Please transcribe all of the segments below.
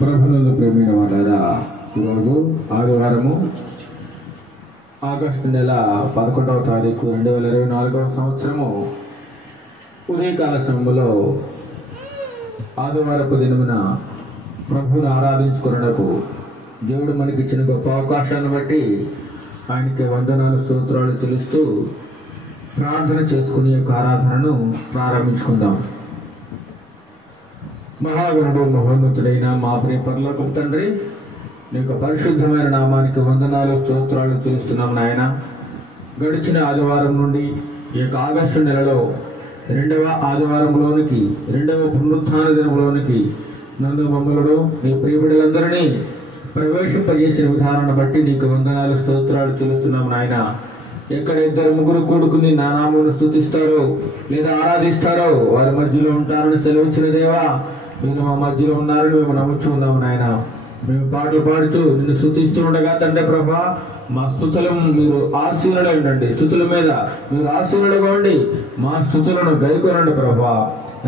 ప్రభువునందు ప్రేమైన వాళ్ళారా, ఈరోజు ఆదివారము ఆగస్టు నెల 11వ తారీఖు 2024వ సంవత్సరము ఉదయకాల సమయంలో ఆదివారపు దినమున ప్రభువును ఆరాధించుకున్నకు దేవుడు మనకిచ్చిన గొప్ప అవకాశాన్ని బట్టి ఆయనకి వందనాలు స్తోత్రాలు చెల్లిస్తూ ప్రార్థన చేసుకునే యొక్క ఆరాధనను ప్రారంభించుకుందాం. మహాగణుడు మహోన్నతుడైన మా ప్రియ పరలోకపు తండ్రి, నీ యొక్క పరిశుద్ధమైన నామానికి వందనాలు స్తోత్రాలు చెల్లిస్తున్నాం నాయన. గడిచిన ఆదివారం నుండి ఈ యొక్క ఆగస్టు నెలలో 2వ ఆదివారంలోనికి 2వ పునరుత్థాన దినంలోనికి నన్ను మమ్మలను నీ ప్రియబిడ్డలందరినీ ప్రవేశింపజేసిన విధానాన్ని బట్టి నీకు వందనాలు స్తోత్రాలు చెల్లిస్తున్నాం నాయన. ఎక్కడ 2-3 కూడుకుని నా నామమును స్తుతిస్తారో లేదా ఆరాధిస్తారో వారి మధ్యలో ఉంటారని సెలవించిన దేవా, మీరు మా మధ్యలో ఉన్నారని మేము నమ్ముచూ ఉన్నాము నాయన. మేము పాటలు పాడుతూ నిన్ను స్తుతిస్తూ ఉండగా తండ్రి ప్రభా, మా స్తుతులను మీరు ఆశీనులై ఉండండి. స్తుతుల మీద మీరు ఆశీనులుగా ఉండి మా స్తుతులను గైకొనండి ప్రభా.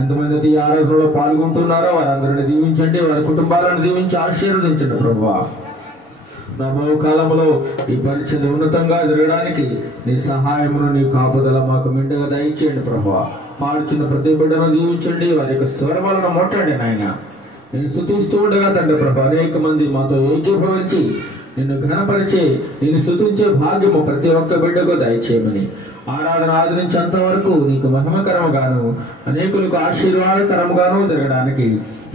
ఎంతమంది అయితే ఈ ఆరాధనలో పాల్గొంటున్నారో వారందరిని దీవించండి, వారి కుటుంబాలను దీవించి ఆశీర్వదించండి ప్రభా. రాబో కాలంలో ఈ పరిచయం ఉన్నతంగా జరగడానికి నీ సహాయమును నీ కాపుదల మాకు మెండుగా దయచేయండి ప్రభా. పాడుచున్న ప్రతి బిడ్డను దీవించండి, వారి యొక్క స్వరములను మొట్టండి నాయన. నేను స్తుతిస్తూ ఉండగా తండ్రి ప్రభా, అనేక మంది మాతో ఏకీభవించి నిన్ను ఘనపరిచే నేను స్తుతించే భాగ్యము ప్రతి ఒక్క బిడ్డకు దయచేయమని, ఆరాధన ఆదరించేంత వరకు నీకు మహిమకరముగాను అనేకులకు ఆశీర్వాదకరముగాను జరగడానికి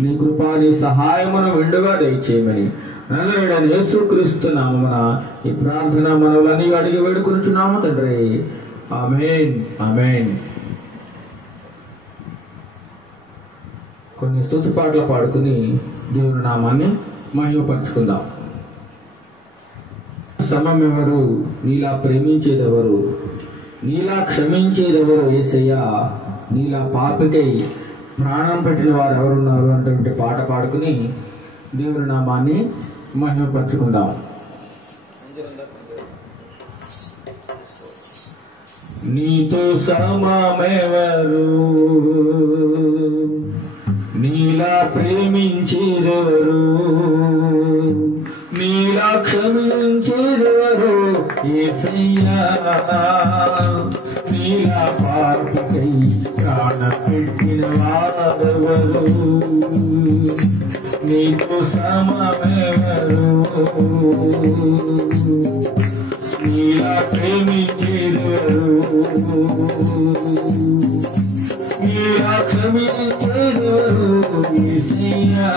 నీ కృపా నీ సహాయమును మెండుగా దయచేయమని నజరేయుడైన యేసుక్రీస్తు నామమున ఈ ప్రార్థన మనవులని అడిగి వేడుకొనుచున్నాము తండ్రి. ఆమేన్, ఆమేన్. కొన్ని స్తుతి పాటలు పాడుకుని దేవుని నామాన్ని మహిమపరచుకుందాం. సమమెవరు, నీలా ప్రేమించేదెవరు, నీలా క్షమించేదెవరు యేసయ్యా, నీలా పాపికై ప్రాణం పెట్టిన వారు ఎవరున్నారు అంటే పాట పాడుకుని దేవుని నామాన్ని మహిమపరచుకుందాం. నీతో సమమెవరు, నీలా ప్రేమించేదెవరు, నీలా క్షమించేదెవరు యేసయ్యా, నీలా పాపికై ప్రాణం పెట్టిన వారెవరు, నీతో సమమెవరు, నీలా ప్రేమించేదెవరు, నీలా క్షమించేదెవరు యేసయ్యా,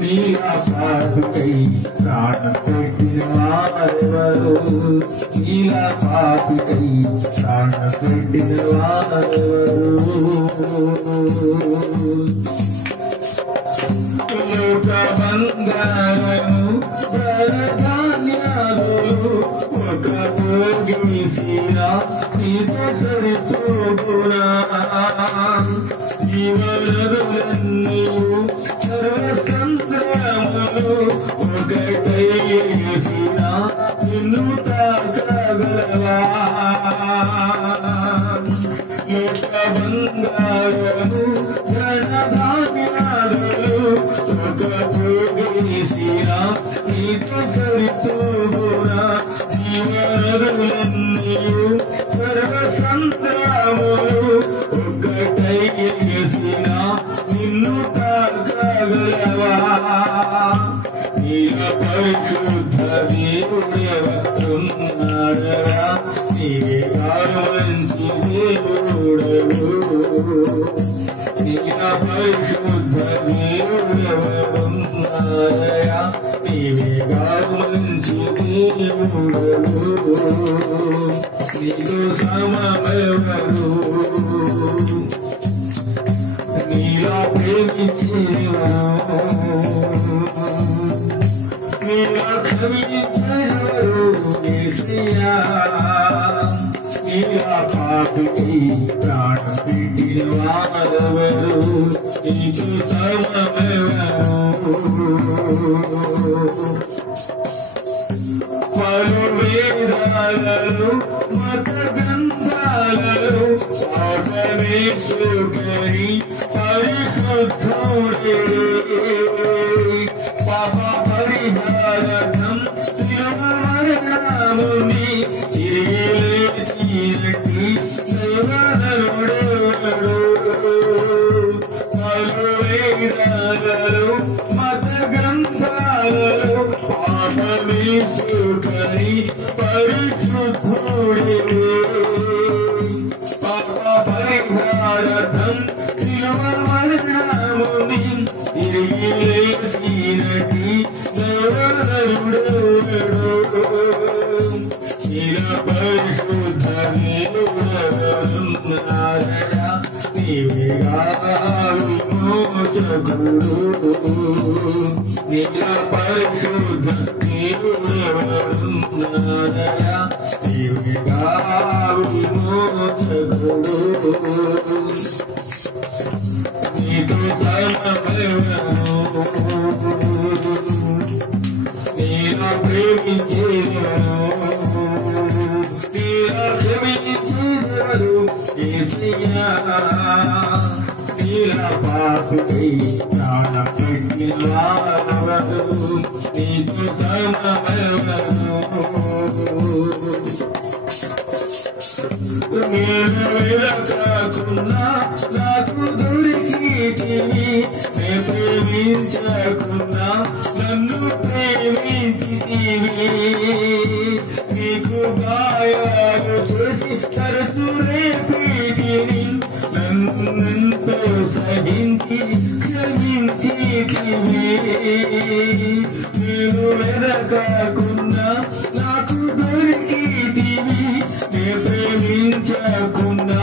నీలా పాపికై ప్రాణం పెట్టిన వారెవరు, నీలా పాపికై ప్రాణం పెట్టిన వారెవరు. లోక బంగారము ధనధాన్యాలు ఒక భోగిసినా నీతో సరితూగునా, జీవనదులన్నీయు సర్వసంద్రములు ఒకటైసినా నిన్ను తాకగలవా. లోక బంగారము ధనధాన్యాలు ఒక భోగిసినా నీతో సరితూగునా, జీవనదులన్నీయు సర్వసంద్రములు ఒకటైసినా నిన్ను తాకగలవా. నీల పరిశుద్ధ దేవుడెవరున్నాడరా, నీవే మంచి దేవుడవు. నీల పరిశుద్ధ దేవుడెవరున్నాడరా, నీవే మంచి దేవుడవు. నీతో సమమెవరు, నీలా ప్రేమించేదెవరు, నీలా క్షమించేదెవరు యేసయ్యా, నీలా పాపికై ప్రాణం పెట్టిన వారెవరు, నీతో సమమెవరు. పలు వేదాలలో మత గ్రంథాలలో పాపమేసుకరి పరిశుద్ధుడే పరిశుద్ధుడివే పాప పరిహారార్థం శిలువ మరణముని తిరిగి లేచినటి దైవనరుడెవడు ఇలా పరిశుద్ధ దేవుడెవరున్నారయ్యా నీవేగా విమోచకుడు నీల పరిశుద్ధ దేవుడెవరున్నారయ్యా నీవేగా విమోచకుడు నీతో సమమెవరు నీలా ప్రేమించేవారు నీలా క్షమించేవారు యేసయ్యా నీలా పాపికై ప్రాణం పెట్టినవారు నీతో సమమెవరు నేను వెలకాకున్నా నాకు దొరికితివి నే ప్రేమించకున్నా నన్ను ప్రేమించితివి నీకు గాయాలు చేసి తరచు రేపితిని నన్నెంతో సహించి క్షమించితివి నేను వెలకాకున్నా నాకు దొరికితివి నే ప్రేమించకున్నా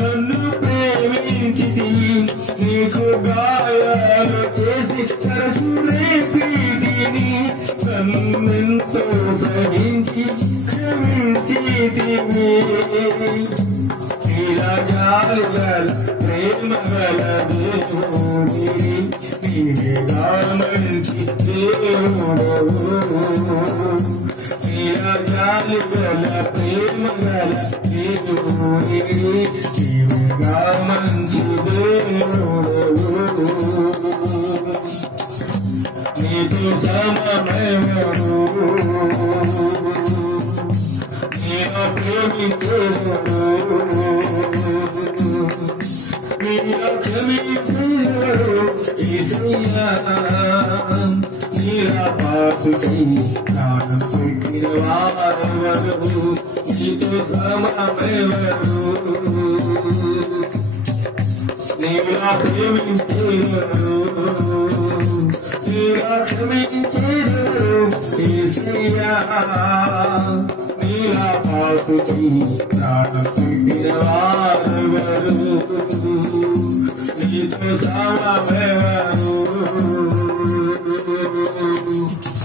నన్ను ప్రేమించితివి నీకు గాయాలు చేసి తరచు రేపితిని నన్నెంతో సహించి క్షమించితివి ఇలా జాలి గల ప్రేమ గల దేవుడివి నీవేగా మంచి దేవుడవు ఇలా జాలి గల ప్రేమ గల దేవుడివి నీవేగా మంచి దేవుడవు నీతో సమమెవరు నీలో ప్రేమించేవారు నీలో క్షమించేవారు యేసయ్యా నీలా పాపికై ప్రాణం పెట్టినవారెవరు నీతో సమమెవరు నీలా ప్రేమించేవారు నీలా క్షమించేవారు యేసయ్యా నీలా పాపికై ప్రాణం పెట్టినవారెవరు నీతో సమమెవరు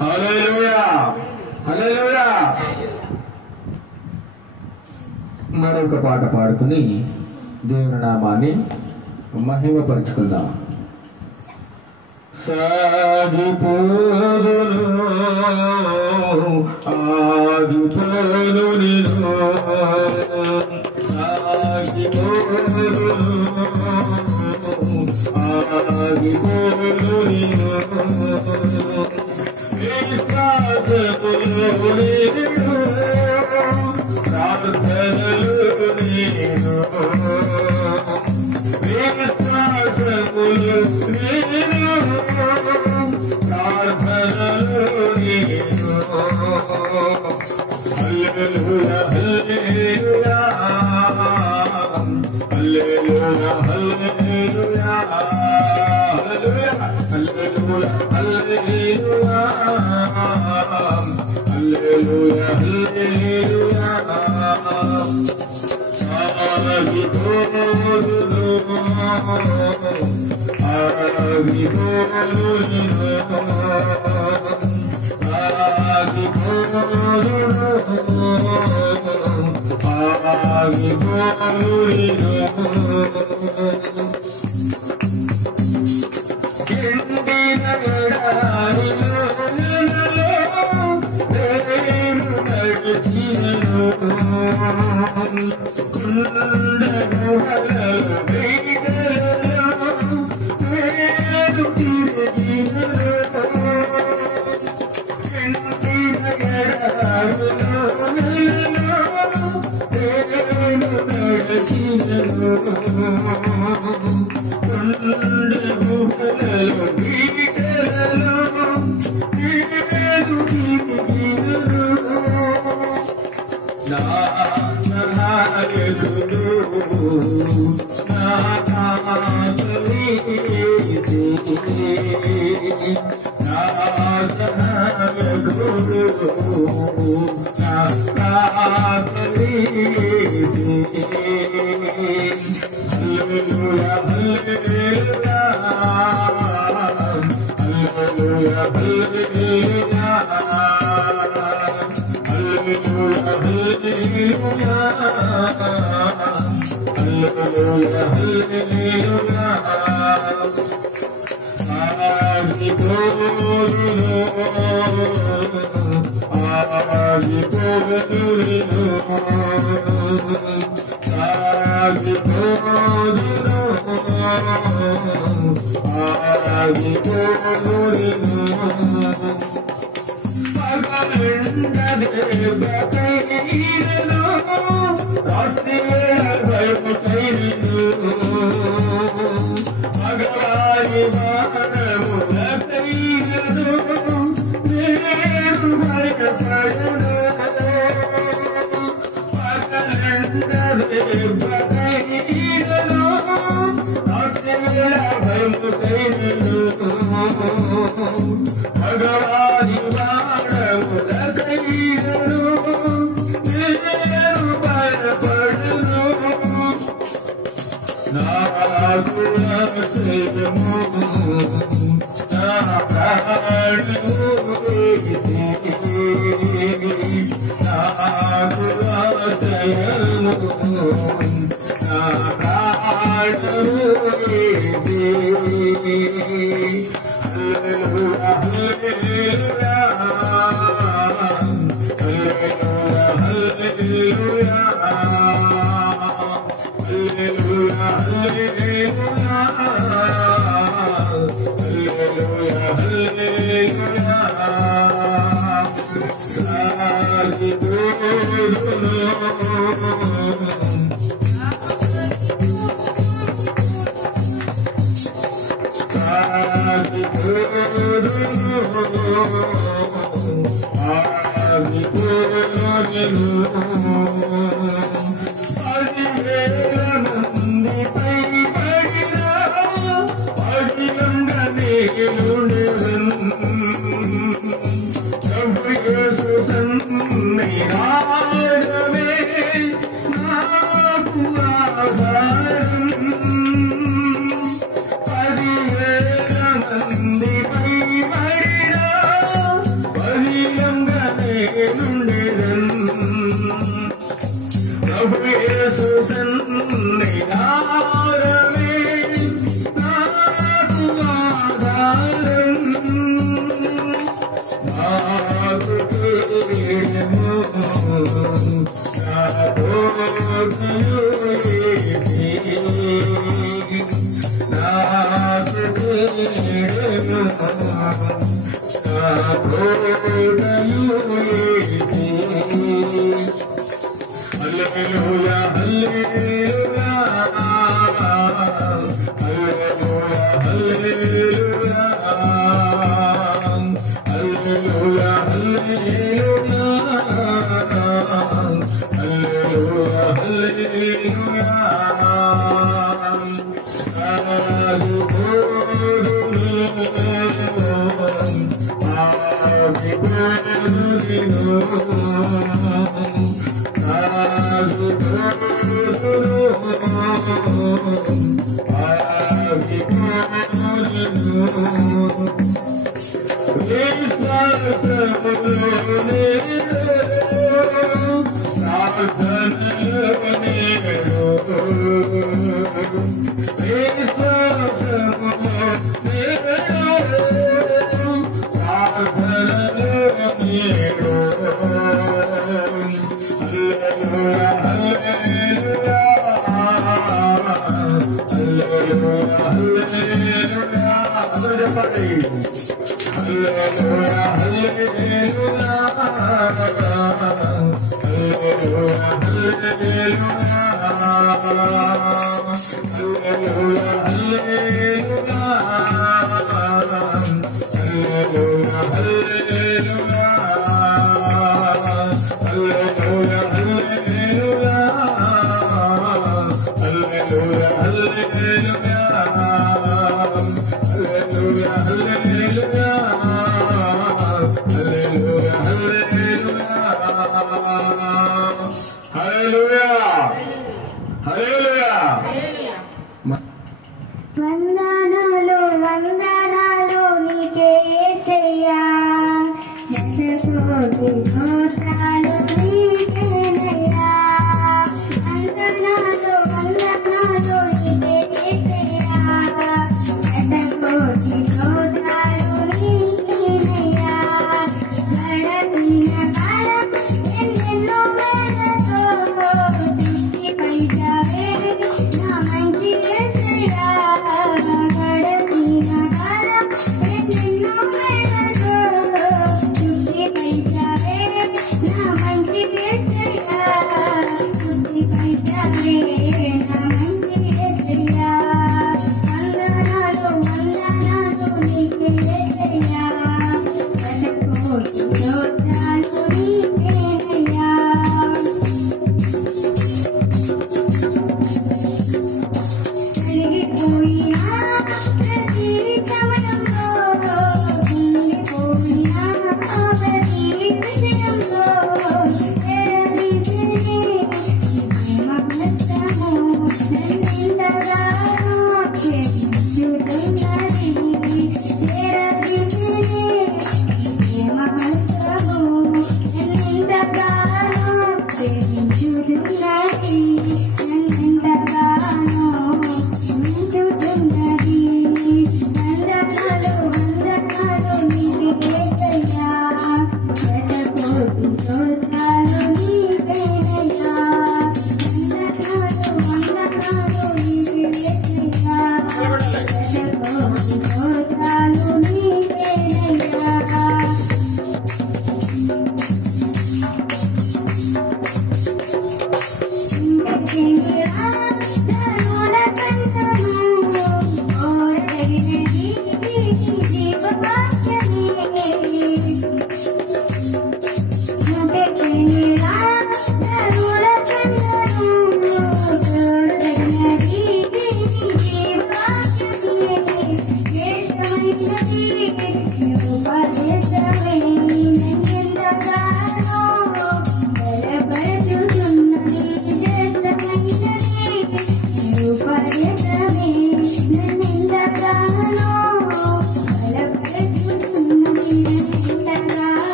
హల్లెలూయా హల్లెలూయా. మరొక పాట పాడుకుని దేవుని నామాన్ని మహిమపరుచుకుందాం. సాగిపోదును ఆగిపోను నిను సాగిపోదును ఆగిపోను నిను విశ్వాసములో నేను ప్రార్థనలు నేను విశ్వాసములో నేను ప్రార్థనలు నేను హల్లెలూయా హల్లెలూయా హల్లెలూయా హల్లెలూయా హల్లెలూయా హల్లెలూయా హల్లెలూయా హల్లెలూయా ఆగిపోదును ఆగిపోదును ఆగిపోదును ఆగిపోదును ఎండిన ఎడారిలో నేను నడిచినను కుండను వలలు వేదలలో నేను తిరిగినను ఎండిన ఎడారిలో నేను నడిచినను కుండను వలలు వేదలలో నేను తిరిగినను Hallelujah. హల్లెలూయా హల్లెలూయా. వందనాలు వందనాలు నీకే యేసయ్యా, శతకోటి స్తోత్రాలు నీకేనయ్యా. వందనాలు వందనాలు నీకే యేసయ్యా, శతకోటి స్తోత్రాలు నీకేనయ్యా. గడచిన కాలం ఎన్నెన్నో వేళతో దృష్టి పైచావే నా మంచి యేసయ్యా. గడచిన కాలం ఎన్నెన్నో వేళతో దృష్టి పైచావే నా మంచి యేసయ్యా. దృష్టి పైచావే నా మంచి యేసయ్యా. వందనాలు వందనాలు నీకే యేసయ్యా, శతకోటి స్తోత్రాలు నీకేనయ్యా. కలిగిపోయినా ప్రతి సమయంలో, ఉండిపోయినా ప్రతి విషయంలో ఎడమితిని ప్రేమ భక్తము నన్నింతగానో ప్రేమించుతున్నది. ఎడమితిని ప్రేమ భక్తము నన్నింతగానో ప్రేమించుతున్నది. నన్నింతగానో ఉంచుతున్నది. వందనాలు వందనాలు నీకే యేసయ్యా, శతకోటి స్తోత్రాలు నీకేనయ్యా. వందనాలు వందనాలు నీకే యేసయ్యా, శతకోటి స్తోత్రాలు నీకేనయ్యా.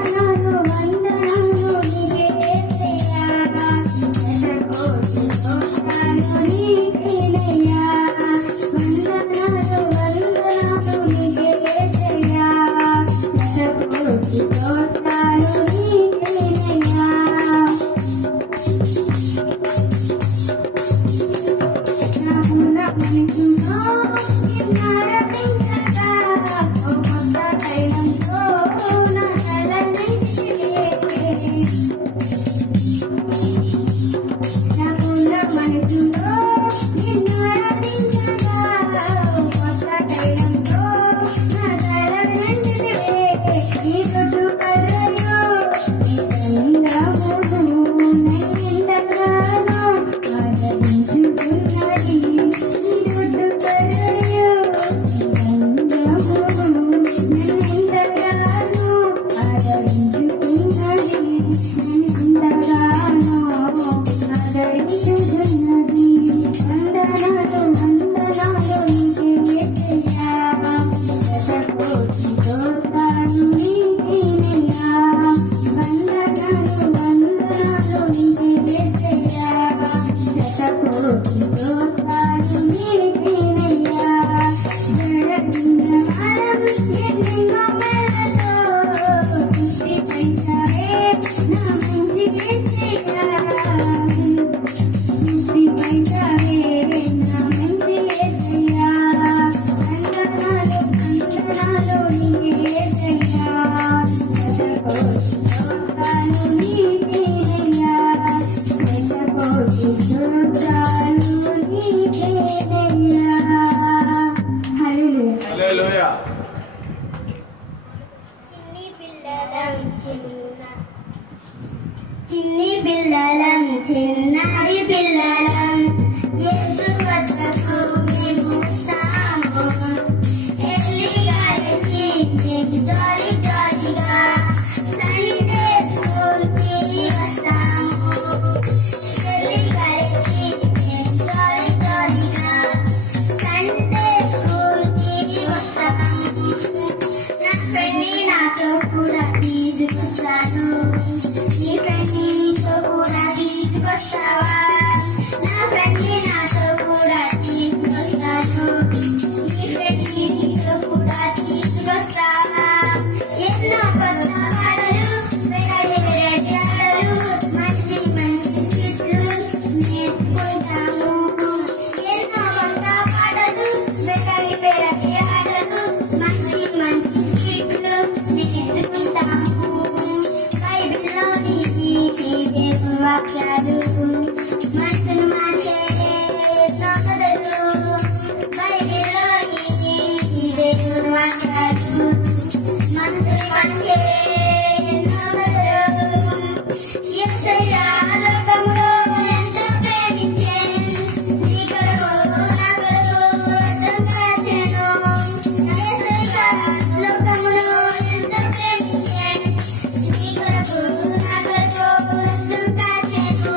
వందనాలు వందనాలు నీకే యేసయ్యా, శతకోటి స్తోత్రాలు నీకేనయ్యా. వందనాలు వందనాలు నీకే యేసయ్యా, శతకోటి స్తోత్రాలు నీకేనయ్యా. నాకున్న మనసులో నిన్నరపించగా ఓ కొత్త తైలంతో నా తలనించివే. నాకున్న మనసులో నిన్నరపించగా ఓ కొత్త తైలంతో నా తలనించివే. నీ చుట్టూ కర్రలు నీ సంగమును నన్నింతగానో ఆదరించుతున్నది. నీ చుట్టూ కర్రలు నీ సంగమును నన్నింతగానో ఆదరించుతున్నది. నన్నింతగానో ఆదరించుతున్నది. వందనాలు వందనాలు నీకే యేసయ్యా, శతకోటి స్తోత్రాలు నీకేనయ్యా. వందనాలు వందనాలు నీకే యేసయ్యా, శతకోటి స్తోత్రాలు నీకేనయ్యా. జడగిన కాలం ఎన్నెన్నో వేళతో దృష్టి పైచావే నా మంచి యేసయ్యా. దృష్టి పైచావే నా మంచి యేసయ్యా. వందనాలు వందనాలు నీకే యేసయ్యా, శతకోటి స్తోత్రాలు నీకేనయ్యా. శతకోటి స్తోత్రాలు నీకేనయ్యా. హల్లెలూయా. హల్లెలూయా. చిన్ని పిల్లలం చిన్నారి పిల్లలం యేసు వద్దకు మేము వస్తాము. ఎల్లి గాలికి మేము జాలి జాలిగా వాక్యాలు మనసును మార్చే సంగతులు బైబిల్లోని దేవుని వాక్యాలు మనసును మార్చే సంగతులు యేసయ్య లోకములో ఎంతో ప్రేమించెను నీ కొరకు నా కొరకు రక్తం కార్చెను యేసయ్య లోకములో ఎంతో ప్రేమించెను నీ కొరకు నా కొరకు రక్తం కార్చెను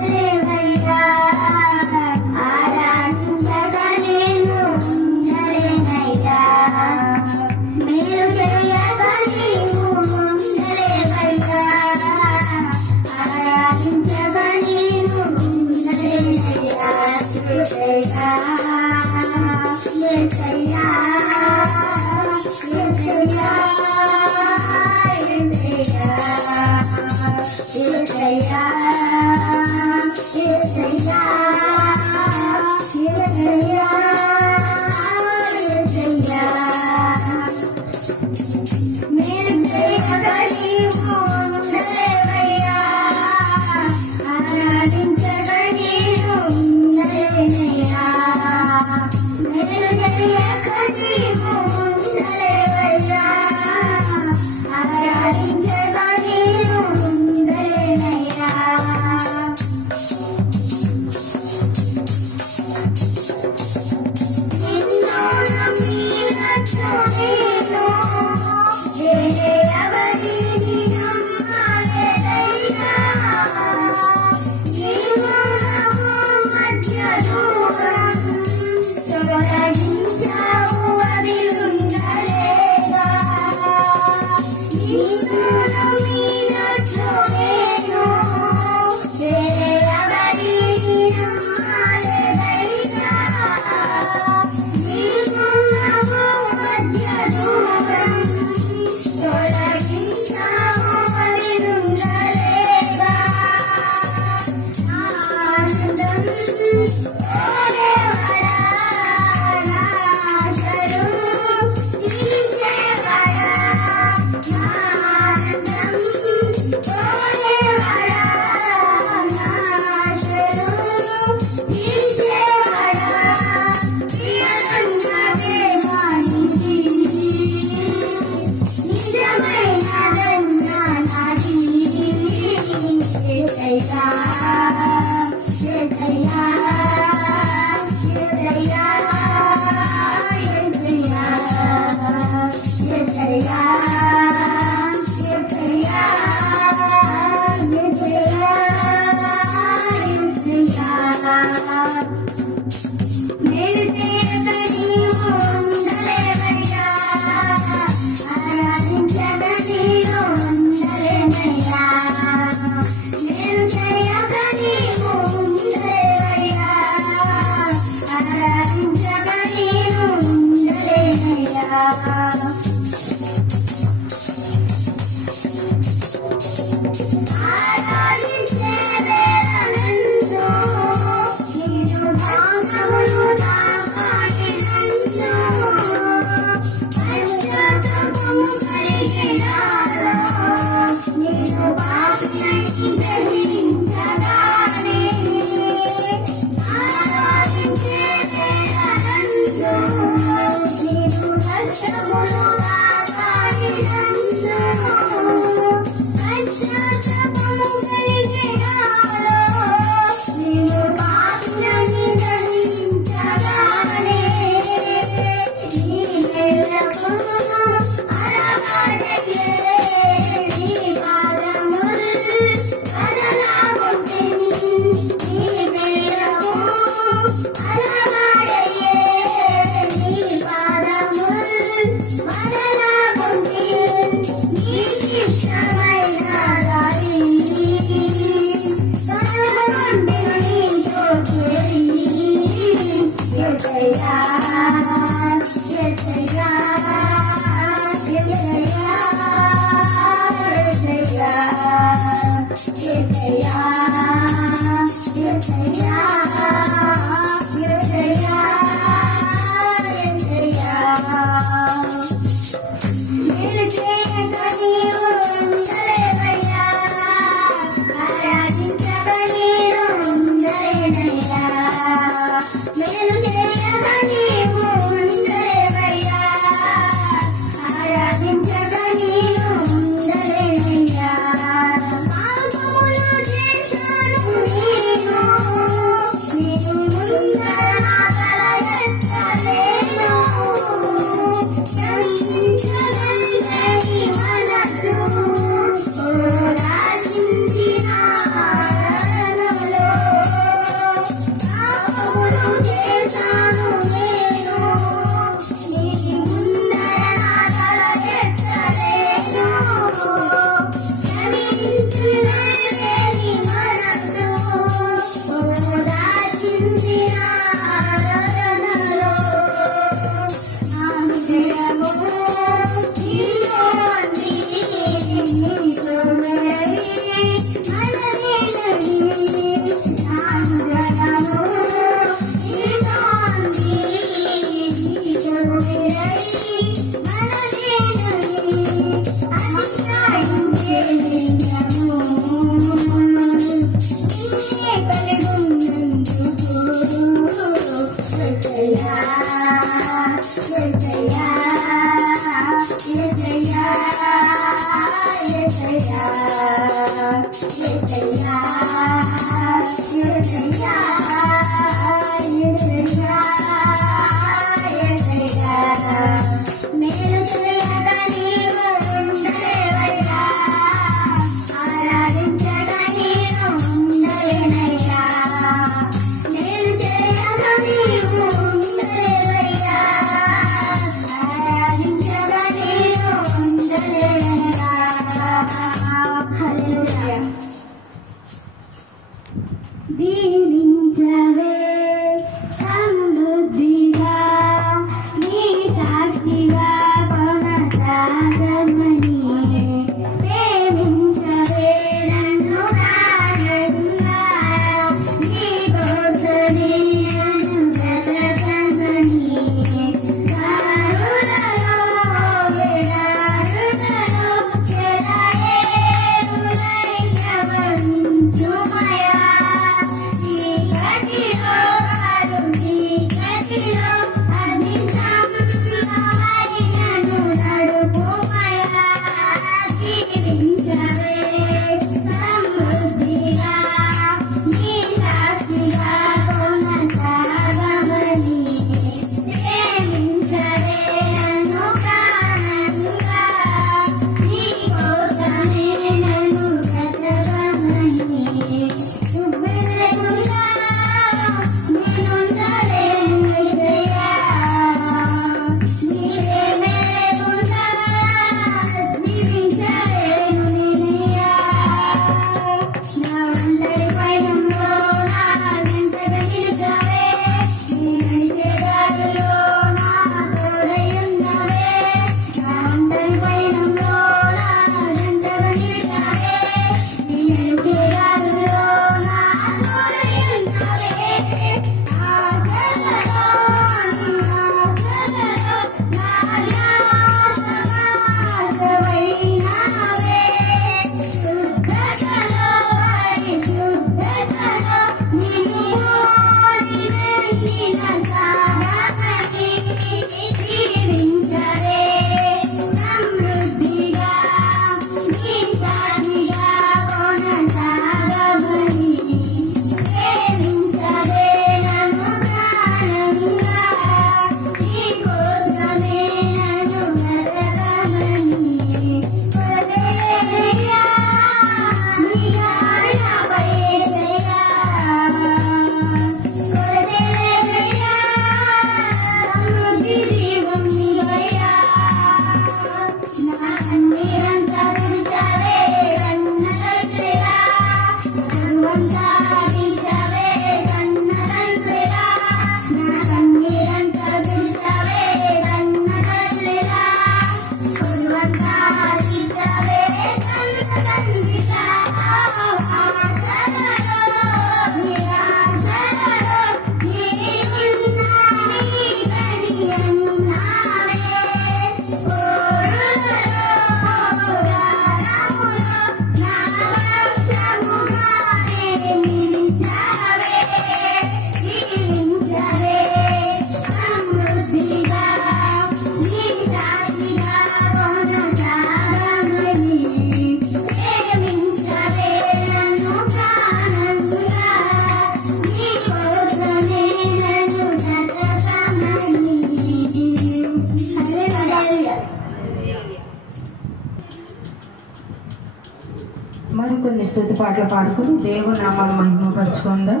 మరికొన్ని స్తుతి పాటలు పాడుకుని దేవుని నామాన్ని మహిమపరచుకుందాం.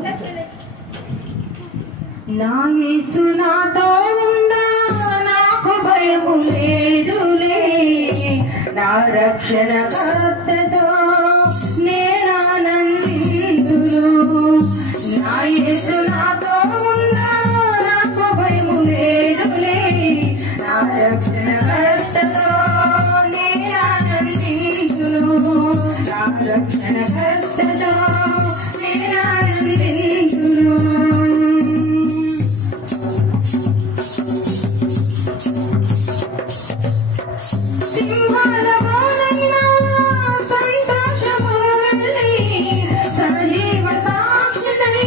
నా యేసు నాతో ఉన్నా నాకు భయము లేదులే, నా రక్షణ కర్తతో నేనానందింతును. నా యేసు నాతో ఉన్నా నాకు భయము లేదులే, నా రక్షణ కర్తతో నేనానందింతును. నా రక్షణ కర్తతో నేనానందింతును. సింహాల వానన్నా సంతోషము వెళ్ళి సజీవ సాక్షినై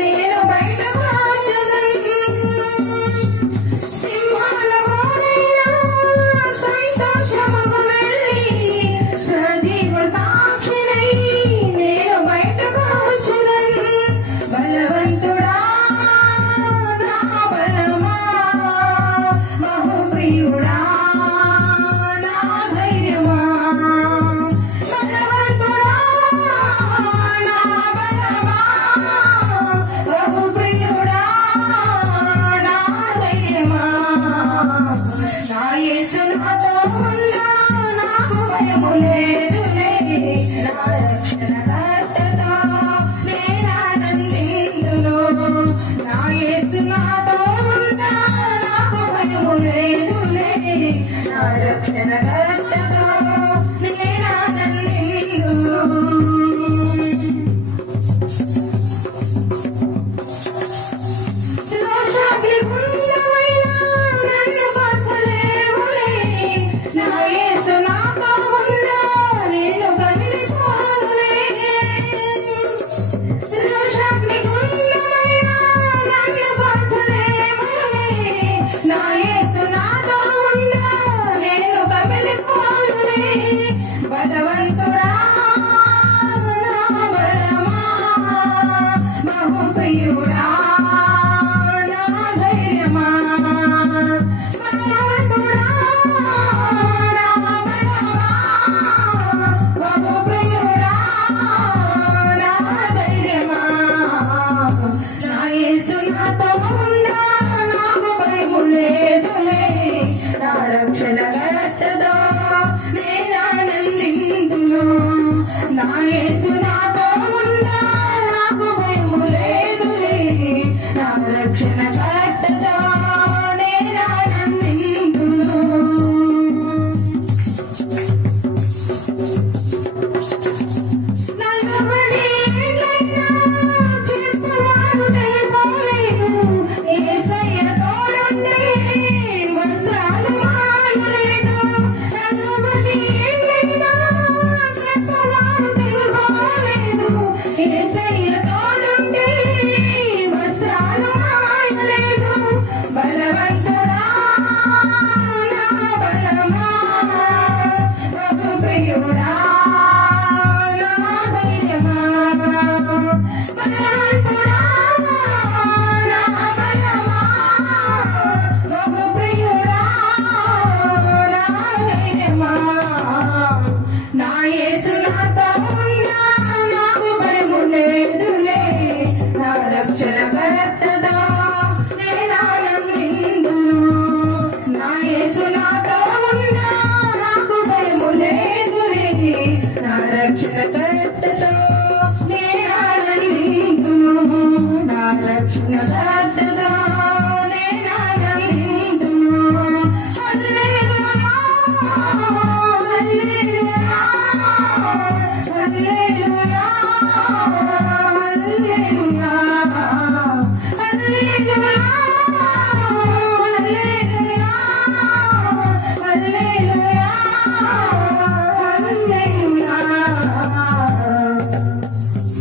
నేను బయట వచ్చెదను. సింహాల వానన్నా సంతోషము వెళ్ళి సజీవ సాక్షినై నేను బయటకు వచ్చెదను. బలవంతుడా నా బలమా, బహుప్రియుడా నా ధైర్యమా, బలవంతుడా నా బలమా, బహుప్రియుడా నా ధైర్యమా. నా యేసు నాతో ఉన్నా నాకు భయము లేదులే, నా రక్షణ కర్తతో నేనానందింతును. నా యేసు నాతో ఉన్నా నాకు భయము లేదులే, నా రక్షణ కర్తతో నేనానందింతును. రోషాగ్ని గుండమైన నన్ను కాచలేవులే, నా యేసు నాతో ఉన్నా నేను కదిలిపోనులే. రోషాగ్ని గుండమైన నన్ను కాచలేవులే, నా యేసు నాతో ఉన్నా నేను కదిలిపోనులే. బలవంతుడా నా బలమా, బహుప్రియుడా నా ధైర్యమా, బలవంతుడా నా బలమా, బహుప్రియుడా నా ధైర్యమా. నా యేసు నాతో ఉన్నా నాకు భయము లేదులే, నా రక్షణ కర్తతో నేనానందింతును. నా యేసు నాతో ఉన్నా నాకు భయము లేదులే, నా రక్షణ కర్తతో నేనానందింతును. నలుబడి ఏళ్ళైనా చెప్పువారు తెలిపోలేదు, యేసయ్య తోడుంటే వస్త్రాలు మాయలేదు. నలుబడి ఏళ్ళైనా చెప్పువారు తెలిపోలేదు, యేసయ్య తోడుంటే వస్త్రాలు మాయలేదు. బలవంతుడా నా బలమా, బహుప్రియుడా నా ధైర్యమా, బలవంతుడా నా బలమా, బహుప్రియుడా నా ధైర్యమా. నా యేసు నాతో ఉన్నా నాకు భయము లేదులే, నా రక్షణ కర్తతో నేనానందింతును. నా యేసు నాతో ఉన్నా నాకు భయము లేదులే, నా రక్షణ కర్తతో నేనానందింతును. నా రక్షణ కర్తతో నేనానందింతును. హల్లెలూయా, హల్లెలూయా, హల్లెలూయా, హల్లెలూయా, హల్లెలూయా, హల్లెలూయా, హల్లెలూయా,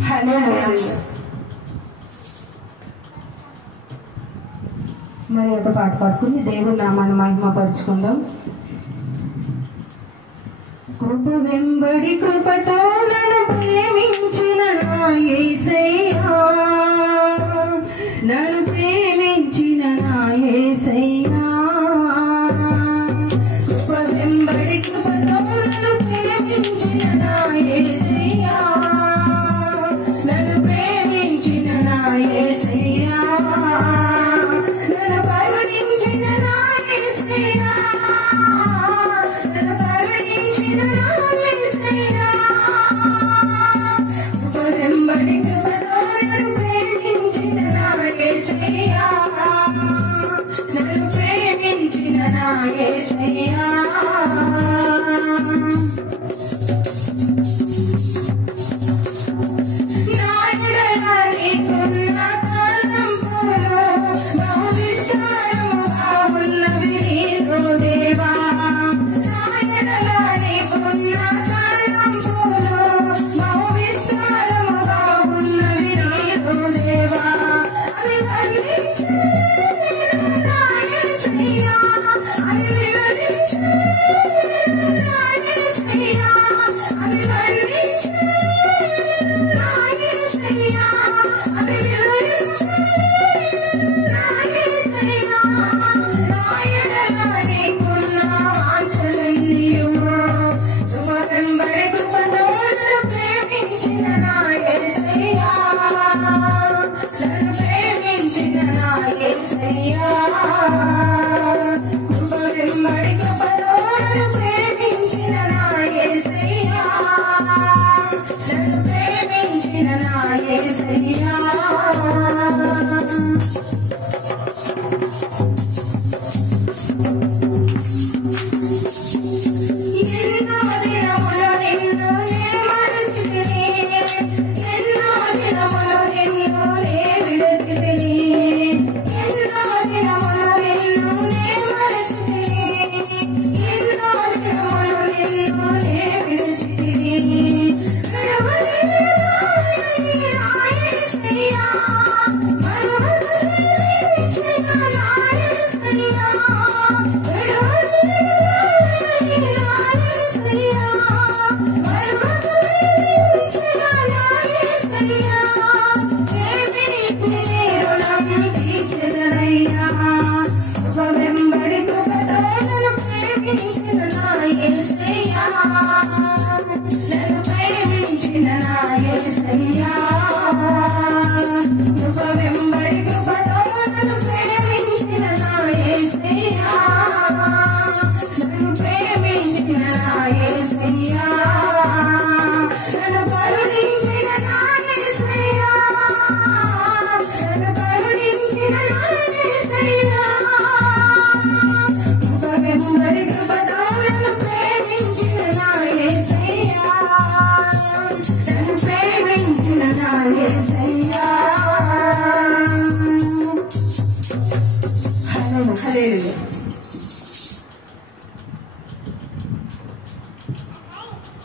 హల్లెలూయా. మరి ఒక పాట పాడుకుని దేవుని నామాన్ని మహిమపరుచుకుందాం. కృప వెంబడి కృపతో నన్ను ప్రేమించిన నా యేసయ్యా, నన్ను ప్రేమించిన నా యేసయ్యా. కృప వెంబడి కృపతో నన్ను ప్రేమించిన నా యేసయ్యా,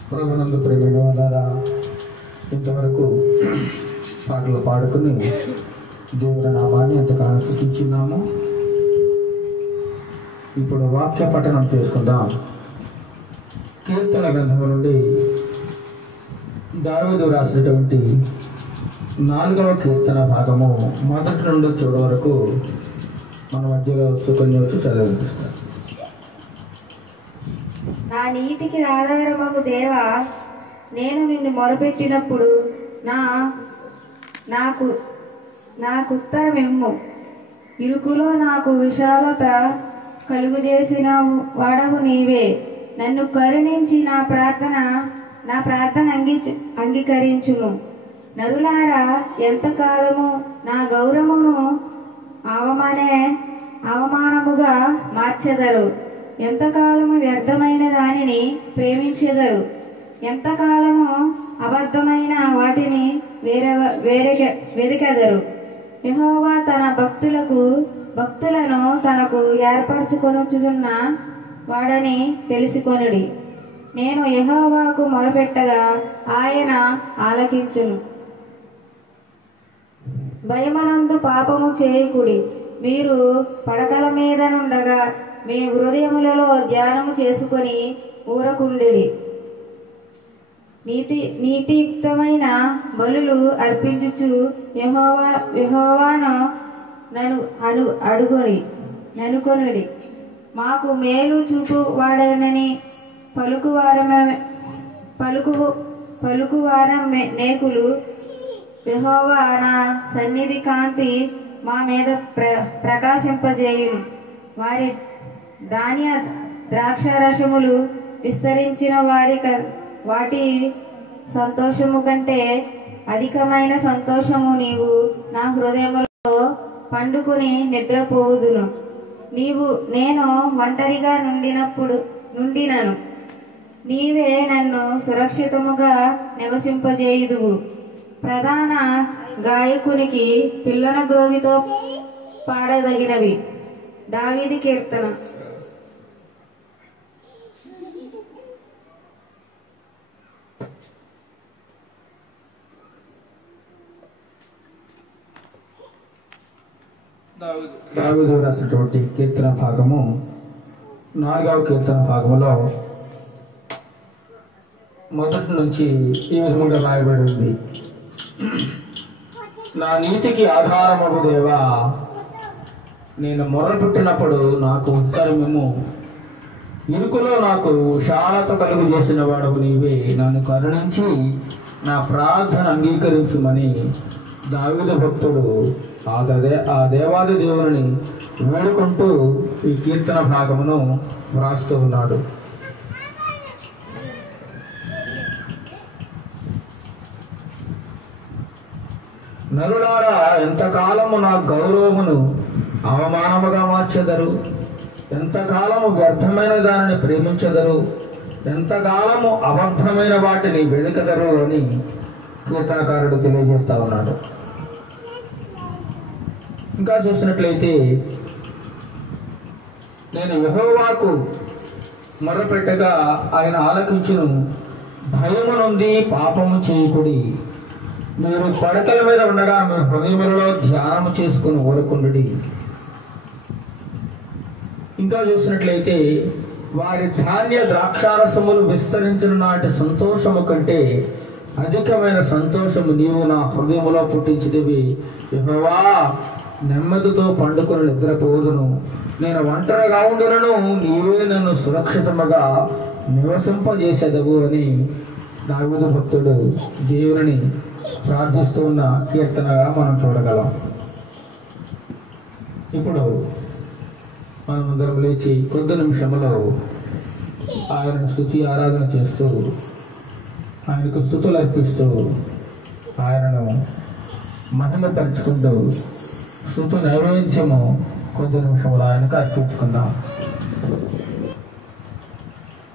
ప్రభునందు ప్రియమైన వారా, ఇంతవరకు పాటలు పాడుకుని దేవుని నామాన్ని ఎంతగానో స్తుతించున్నాము. ఇప్పుడు వాక్య పఠనం చేసుకుందాం. కీర్తన గ్రంథము నుండి దావీదు రాసినటువంటి 4వ కీర్తన భాగము 1 నుండి 7 వరకు మన మధ్యలో సుకన్య వచ్చి చదివిస్తాం. నా నీతికి ఆధారమగు దేవా, నేను నిన్ను మొరపెట్టినప్పుడు నాకు ఉత్తరమిమ్ము. ఇరుకులో నాకు విశాలత కలుగుచేసిన వాడవు నీవే. నన్ను కరుణించి నా ప్రార్థన అంగీకరించుము. నరులారా ఎంతకాలము నా గౌరవమును అవమానముగా మార్చెదరు. ఎంతకాలము వ్యర్థమైన దానిని ప్రేమించెదరు. ఎంతకాలము అబద్ధమైన వాటిని వెదికెదరు. యెహోవా తన భక్తులను తనకు ఏర్పరచుకొనుచున్న వాడని తెలుసుకొనుడి. నేను యెహోవాకు మొరపెట్టగా ఆయన ఆలకించును. భయమనందు పాపము చేయకుడి. మీరు పడకల మీద నుండగా మీ హృదయములలో ధ్యానము చేసుకొని ఊరకుండిడి. నీతియుక్తమైన బలులు అర్పించుచు యెహోవాను ననుకొనుడి. మాకు మేలు చూపు వాడనని పలుకువారం నేకులు. యెహోవా నా సన్నిధి కాంతి మా మీద ప్రకాశింపజేయును. వారి ధాన్య ద్రాక్షరసములు విస్తరించిన వాటి సంతోషము కంటే అధికమైన సంతోషము నీవు నా హృదయములో పండుకొని నిద్రపోవుదును. నేను ఒంటరిగా నుండినను. నీవే నన్ను సురక్షితముగా నివసింపజేయుదువు. ప్రధాన గాయకునికి పిల్లన గ్రోవితో పాడదగినవి. దావీదు కీర్తన. దావీదు రాసినటువంటి కీర్తన భాగము 4వ కీర్తన భాగములో 1 నుంచి ఈ విధముగా రాయబడి ఉంది. నా నీతికి ఆధారమగు దేవా, నేను మొరపెట్టినప్పుడు నాకు ఉత్తరమిమ్ము. ఇరుకులో నాకు శాలత కలుగు చేసిన వాడవు నీవే. నన్ను కరుణించి నా ప్రార్థన అంగీకరించుమని దావీదు భక్తుడు ఆ దేవాది దేవుని వేడుకుంటూ ఈ కీర్తన భాగమును వ్రాస్తూ ఉన్నాడు. నరులారా ఎంతకాలము నా గౌరవమును అవమానముగా మార్చెదరు, ఎంతకాలము వ్యర్థమైన దానిని ప్రేమించెదరు, ఎంతకాలము అబద్ధమైన వాటిని వెదకెదరు అని కీర్తనకారుడు తెలియజేస్తా ఉన్నాడు. ఇంకా చూసినట్లయితే, నేను యెహోవాకు మొర్రపెట్టగా ఆయన ఆలకించును, భయము నుండి పాపము చేయకుడి, మీరు పడకల మీద ఉండగా మీ హృదయములలో ధ్యానము చేసుకుని ఊరకుండుడి. ఇంకా చూసినట్లయితే, వారి ధాన్య ద్రాక్షారసములు విస్తరించిన నాటి సంతోషము కంటే అధికమైన సంతోషము నీవు నా హృదయములో పుట్టించితివి. యెహోవా, నెమ్మదితో పండుకొని నిద్రపోదును, నేను ఒంటరిగా ఉండునను, నీవే నన్ను సురక్షితముగా నివసింపజేసేదవు అని దావీదు భక్తుడు దేవుని ప్రార్థిస్తూ ఉన్న కీర్తనగా మనం చూడగలం. ఇప్పుడు మనం అందరం లేచి కొద్ది నిమిషంలో ఆయనను స్తుతి ఆరాధన చేస్తూ, ఆయనకు స్తుతులు అర్పిస్తూ, ఆయనను మహిమపరుచుకుంటూ స్తుతి నైవేద్యము కొద్ది నిమిషంలో ఆయనకు అర్పించుకుందాం.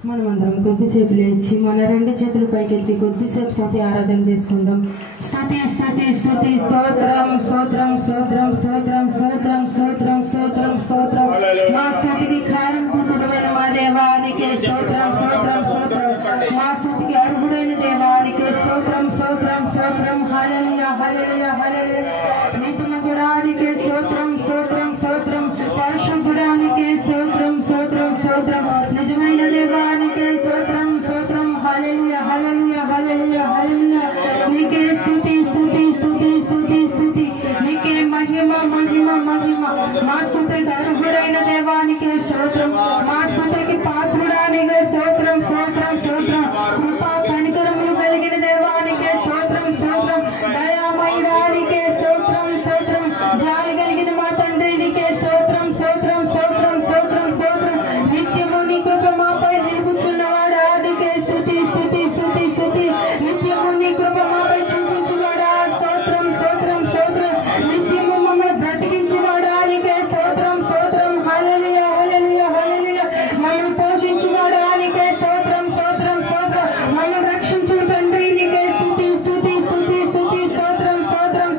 మనమందరం కొద్దిసేపు లేచి మన రెండు చేతులు పైకెత్తి కొద్దిసేపు స్తుతి ఆరాధన చేసుకుందాం. స్తుతి స్తుతి స్తుతి స్తోత్రం స్తోత్రం స్తోత్రం స్తోత్రం స్తోత్రం స్తోత్రం స్తోత్రం స్తోత్రం. మా స్తుతికి కారణభూతుడైన మా దేవానికి స్తోత్రం స్తోత్రం స్తోత్రం. మా స్తుతికి అర్హుడైన దేవానికి స్తోత్రం స్తోత్రం స్తోత్రం. హల్లెలూయా హల్లెలూయా హల్లెలూయా. నీతిమంతుడానికి స్తోత్రం స్తోత్రం స్తోత్రం. పరిశుద్ధుడానికి స్తోత్రం స్తోత్రం స్తోత్రం. నిజమైన దేవానికి స్తోత్రం స్తోత్రం. హల్లెలూయా హల్లెలూయా హల్లెలూయా హల్లెలూయా. నీకే స్తుతి స్తుతి స్తుతి స్తుతి స్తుతి. నీకే మహిమ మహిమ మహిమ. మా స్తుతికి అర్హుడైన దేవానికి స్తోత్రం. మా స్తుతికి పాత్రుడానికి స్తోత్రం స్తోత్రం స్తోత్రం. కృపా కనికరములు కలిగిన దేవానికి స్తోత్రం స్తోత్రం. దయామయుడానికి స్తోత్రం స్తోత్రం. జాలి కలిగిన మా తండ్రికి స్తోత్రం స్తోత్రం స్తోత్రం స్తోత్రం స్తోత్రం. నిత్యము నీ కృప మాపై నిలుపుచున్నవాడా, నీకే స్తుతి స్తుతి స్తుతి స్తుతి. నిత్యము నీ కృప మాపై చూపించువాడా, స్తోత్రం స్తోత్రం స్తోత్రం. నిత్యము మమ్మల్ని బ్రతికించువాడా, నీకే స్తోత్రం స్తోత్రం. హల్లెలూయా హల్లెలూయా హల్లెలూయా. మమ్మల్ని పోషించువాడా, నీకే స్తోత్రం స్తోత్రం స్తోత్రం. మమ్మల్ని రక్షించు తండ్రి, నీకే స్తుతి స్తుతి స్తుతి స్తుతి స్తోత్రం స్తోత్రం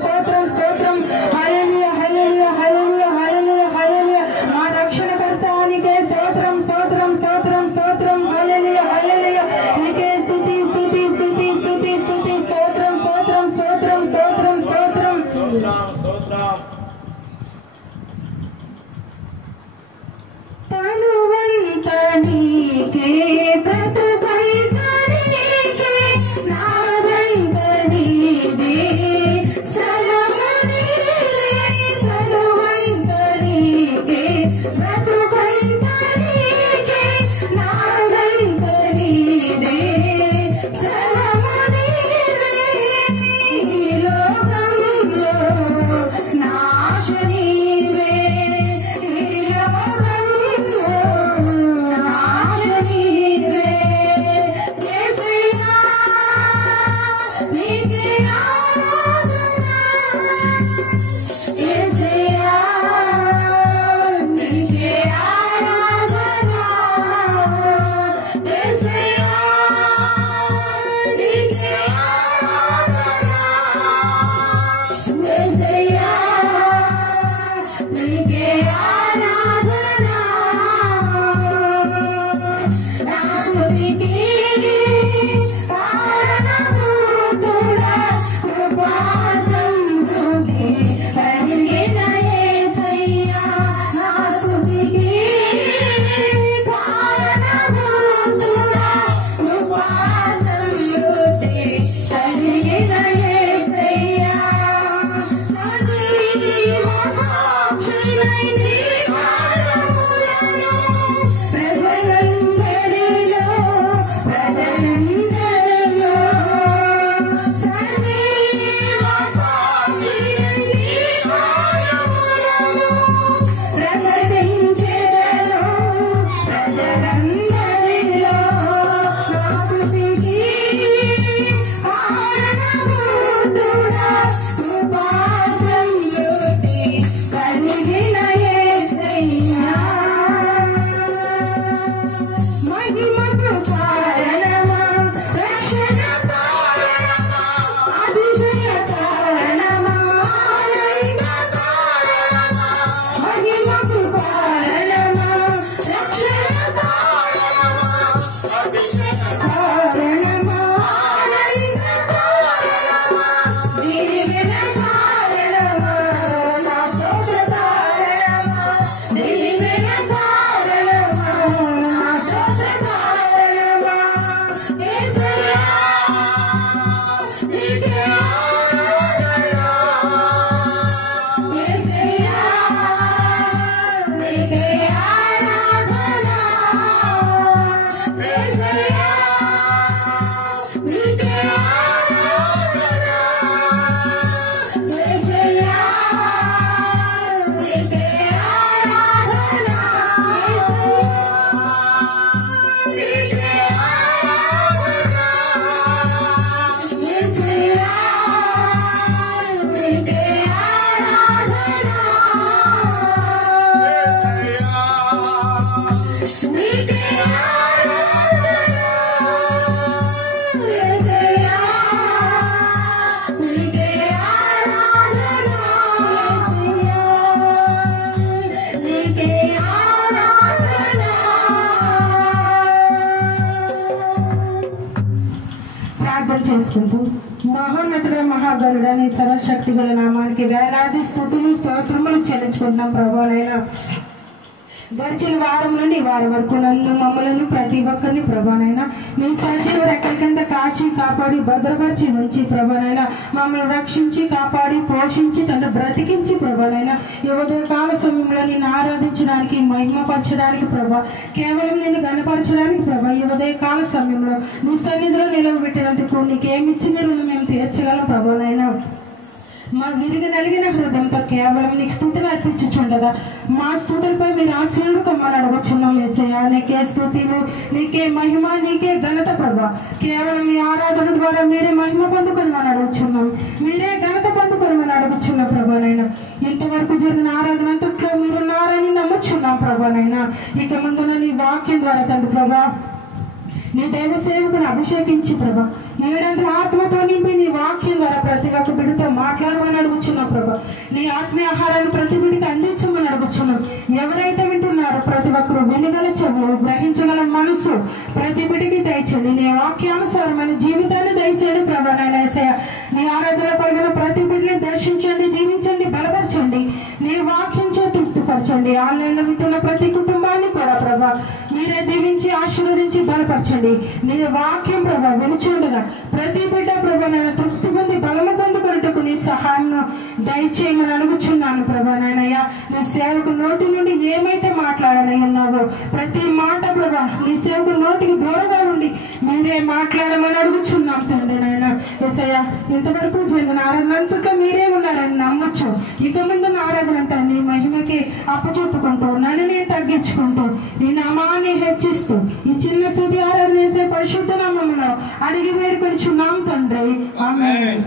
చేసుకుంటూ మహోన్నతుడ మహాగణుడని సర్వశక్తి గల నామానికి వేలాది స్తుతులు స్తోత్రములు చెల్లించుకుంటున్నాం ప్రభానైనా. గడిచిన వారం నుండి వారం వరకు నన్ను మమ్మలను ప్రతి ఒక్కరిని ప్రభానైనా మీ సజీవ రెక్కలకింద కాచి కాపాడి భద్రపరిచి ఉంచి ప్రభానైనా మమ్మల్ని రక్షించి కాపాడి పోషించి తను బ్రతికించి ప్రభానైనా యువత కాల సమయంలో నేను ఆరాధించడానికి మహిమపరచడానికి ప్రభా కేవలం నేను గణపరచడానికి ప్రభా యువదయ కాల సమయంలో నీ సన్నిధిలో నిలవబెట్టినందుకు నీకేమిచ్చిన రుణం మేము తీర్చగలం ప్రభానైనా. మా విరిగి నలిగిన హృదయంతో కేవలం నీకు స్తుతిని అర్పించుచుండగా మా స్తుతులపై మీరు ఆశీర్వాదం కమ్మని అడుగుచున్నాం యేసయ్యా. నీకే స్తుతులు, నీకే మహిమ, నీకే ఘనత ప్రభా. కేవలం మీ ఆరాధన ద్వారా మీరే మహిమ పొందుకొని మనం అడుగుచున్నాం, మీరే ఘనత పొందుకొని మనం అడుగుచున్నాం ప్రభానైనా. ఇంతవరకు జరిగిన ఆరాధన అంతట్లో మీరున్నారని నమ్ముచున్నాం ప్రభానైనా. ఇక ముందున నీ వాక్యం ద్వారా తండ్రి ప్రభా నీ దైవ సేవకుని అభిషేకించి ప్రభా ఏడంతా ఆత్మతో నింపి నీ వాక్యం ద్వారా ప్రతి ఒక్క బిడ్డతో మాట్లాడమని అడుగుచున్నాం ప్రభా. నీ ఆత్మీయ ఆహారాన్ని ప్రతి బిడ్డకి అందించమని అడుగుచున్నాం. ఎవరైతే వింటున్నారో ప్రతి ఒక్కరు వినగల చెవులు, గ్రహించగల మనసు ప్రతి బిడ్డకి దయచేయండి. నీ వాక్యానుసారమైన జీవితాన్ని దయచేయండి ప్రభా. నాయన యేసయ్య నీ ఆరాధన పడిన ప్రతి బిడ్డని దర్శించండి, దీవించండి, బలపరచండి. నీ వాక్యంతో తృప్తిపరచండి. ఆన్లైన్లో వింటున్న ప్రతి కుటుంబాన్ని కూడా ప్రభా మీరే దీవించి ఆశీర్వదించి బలపరచండి. నీ వాక్యం ప్రభా వినుచుండగా ప్రతి బిడ్డ ప్రభా నేను తృప్తి పొంది బలము పొందుకున్నట్టుకు నీ సహాయం దయచేయమని అడుగుచున్నాను ప్రభా. నాయనయ్య నీ సేవకు నోటి నుండి ఏమైతే మాట్లాడని ఉన్నావో ప్రతి మాట ప్రభా నీ సేవకు నోటికి దూరంగా ఉండి మీరే మాట్లాడమని అడుగుచున్నాం తండ్రి. నాయన యేసయ్య ఇంతవరకు జరిగిన ఆరాధన అంతట్లో మీరే ఉన్నారని నమ్మొచ్చు. ఇక ముందు ఆరాధన అంతా నీ మహిమకి అప్పచెప్పుకుంటూ నన్ను నేను తగ్గించుకుంటూ నీ నామాన్ని హెచ్చిస్తూ ఈ చిన్న స్తుతి ఆరాధన చేసే పరిశుద్ధ నామములో అడిగి వేడుకొని చున్నాం తండ్రి. ఆమేన్.